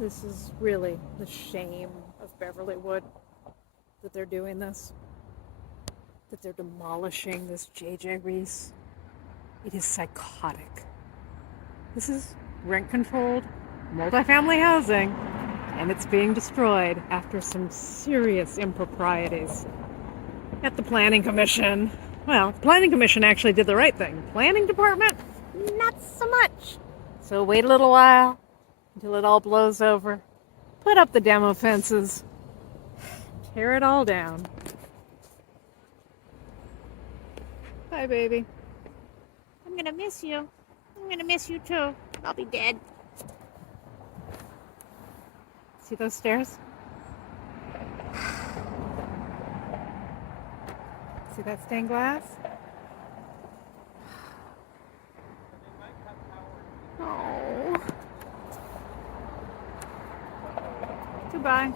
This is really the shame of Beverlywood that they're doing this, that they're demolishing this J.J. Rees. It is psychotic. This is rent-controlled, multifamily housing, and it's being destroyed after some serious improprieties at the Planning Commission. Well, the Planning Commission actually did the right thing. Planning Department, not so much. So wait a little while until it all blows over. Put up the demo fences. Tear it all down. Bye, baby. I'm gonna miss you. I'm gonna miss you too. I'll be dead. See those stairs? See that stained glass? Oh. Goodbye.